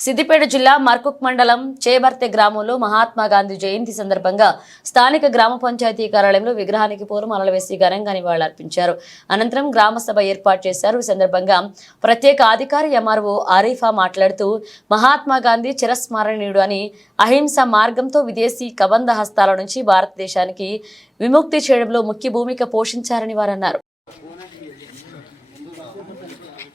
సిద్దిపేట జిల్లా మర్కుక్ మండలం చేబర్తె గ్రామంలో మహాత్మా గాంధీ జయంతి సందర్భంగా స్థానిక గ్రామ పంచాయతీ కార్యాలయంలో విగ్రహానికి పూర్వమాలలు వేసి ఘనంగా నివాళులర్పించారు. అనంతరం గ్రామ సభ ఏర్పాటు చేశారు. ఈ సందర్భంగా ప్రత్యేక అధికారి ఎంఆర్ఓ ఆరీఫా మాట్లాడుతూ మహాత్మా గాంధీ చిరస్మరణీయుడు అని అహింస మార్గంతో విదేశీ కబంధ హస్తాల నుంచి భారతదేశానికి విముక్తి చేయడంలో ముఖ్య భూమిక పోషించారని వారన్నారు.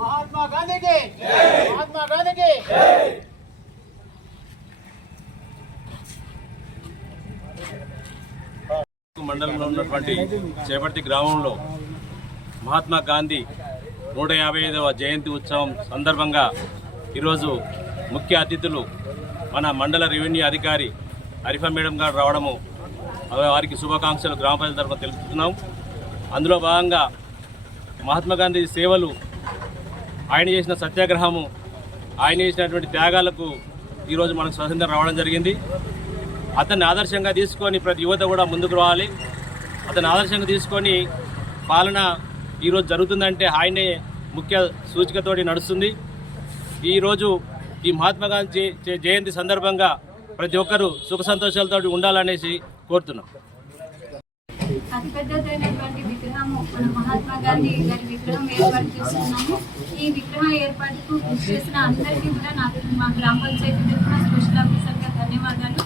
మహాత్మా గాంధీకి. మహాత్మా గాంధీకి. మండలంలో ఉన్నటువంటి చేపర్తి గ్రామంలో మహాత్మా గాంధీ నూట యాభై ఐదవ జయంతి ఉత్సవం సందర్భంగా ఈరోజు ముఖ్య అతిథులు మన మండల రెవెన్యూ అధికారి అరిఫా మేడం గారు రావడము వారికి శుభాకాంక్షలు గ్రామ ప్రజల తరఫున తెలుపుతున్నాం. అందులో భాగంగా మహాత్మా గాంధీ సేవలు ఆయన చేసిన సత్యాగ్రహము ఆయన చేసినటువంటి త్యాగాలకు ఈరోజు మనకు స్వతంత్రం రావడం జరిగింది. అతన్ని ఆదర్శంగా తీసుకొని ప్రతి యువత కూడా ముందుకు రావాలి. అతన్ని ఆదర్శంగా తీసుకొని పాలన ఈరోజు జరుగుతుందంటే ఆయనే ముఖ్య సూచికతోటి నడుస్తుంది. ఈరోజు ఈ మహాత్మా గాంధీ జయంతి సందర్భంగా ప్రతి ఒక్కరూ సుఖ సంతోషాలతో ఉండాలనేసి కోరుతున్నాం. అతిపెద్దదైనటువంటి విగ్రహం మన మహాత్మా గాంధీ గారి విగ్రహం ఏర్పాటు చేస్తున్నాము. ఈ విగ్రహం ఏర్పాటుకు కృషి చేసిన అందరికీ కూడా నాకు మా గ్రామ పంచాయతీ తరఫున స్పెషల్ ఆఫీసర్గా ధన్యవాదాలు.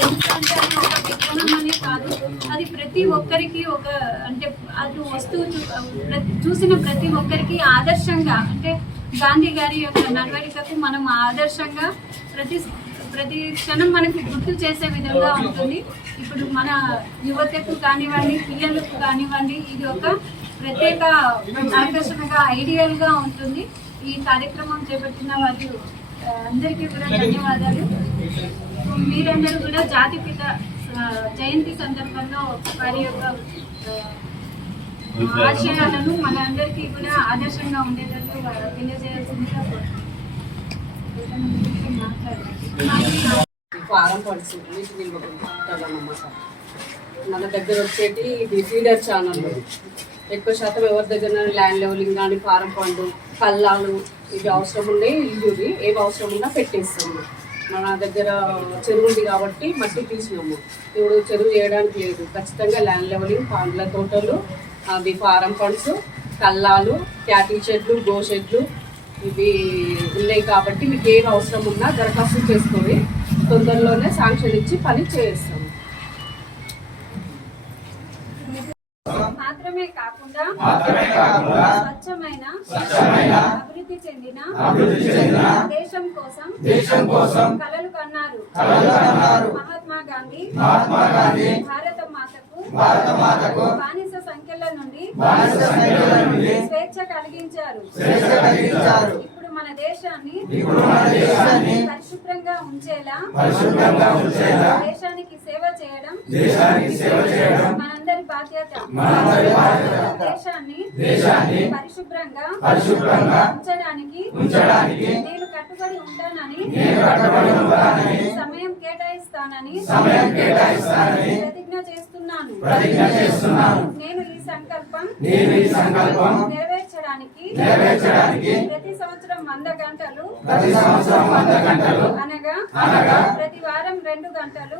ఎందుకంటే అది ఒక విగ్రహం అనే కాదు. అది ప్రతి ఒక్కరికి ఒక అంటే అది వస్తువు ప్రతి- చూసిన ప్రతి ఒక్కరికి ఆదర్శంగా అంటే గాంధీ గారి యొక్క నడవడికకు మనం ఆదర్శంగా ప్రతి ప్రతి క్షణం మనకి గుర్తు చేసే విధంగా ఉంటుంది. ఇప్పుడు మన యువతకు కానివ్వండి పిల్లలకు కానివ్వండి ఇది ఒక ప్రత్యేక ఆకర్షణగా ఐడియల్గా ఉంటుంది. ఈ కార్యక్రమం చేపట్టిన వారు అందరికీ కూడా ధన్యవాదాలు. మీరందరూ కూడా జాతిపిత జయంతి సందర్భంగా వారి యొక్క ఆశయాలను మన అందరికీ కూడా ఆదర్శంగా ఉండేటట్టు తెలియజేయాల్సిందిగా కోరుతున్నాను. ఫారం పడుచు నీటి మన దగ్గర వచ్చేటి ఇది ఫీడర్ ఛానల్ ఎక్కువ శాతం ఎవరి దగ్గర ల్యాండ్ లెవెలింగ్ కానీ ఫారం పండు కల్లాలు ఇవి అవసరం ఉండే ఇల్లుది ఏవి అవసరం ఉన్నా పెట్టేస్తాము మన దగ్గర చెరువు ఉంది కాబట్టి మట్టి తీసినాము ఇప్పుడు చెరువు చేయడానికి లేదు ఖచ్చితంగా ల్యాండ్ లెవెలింగ్ పండ్ల తోటలు అది ఫారం పండ్స్ కల్లాలు క్యాటిల్ చెట్లు గో చెట్లు ఇవి ఉన్నాయి కాబట్టి మీకు ఏం అవసరం ఉన్నా దరఖాస్తు చేసుకొని తొందరలోనే శాంక్షన్ ఇచ్చి పని చేస్తాము. మాత్రమే కాకుండా స్వచ్ఛమైన అభివృద్ధి చెందిన దేశం కోసం దేశం కోసం కలలు కన్నారు. మహాత్మా గాంధీ భారత మాతకు భారత మాతకు బానిస సంఖ్యల నుండి స్వేచ్ఛ కలిగించారు. ఇప్పుడు మన దేశాన్ని పరిశుభ్రంగా ఉంచేలా దేశానికి సేవ చేయడం మనందరి బాధ్యత. దేశాన్ని పరిశుభ్రంగా ఉంచడానికి నేను కట్టుబడి ఉంటానని సమయం కేటాయిస్తానని ప్రతిజ్ఞ చేస్తున్నాను. నేను ఈ సంకల్పం నెరవేర్చడానికి ప్రతి సంవత్సరం వంద గంటలు అనగా ప్రతి వారం రెండు గంటలు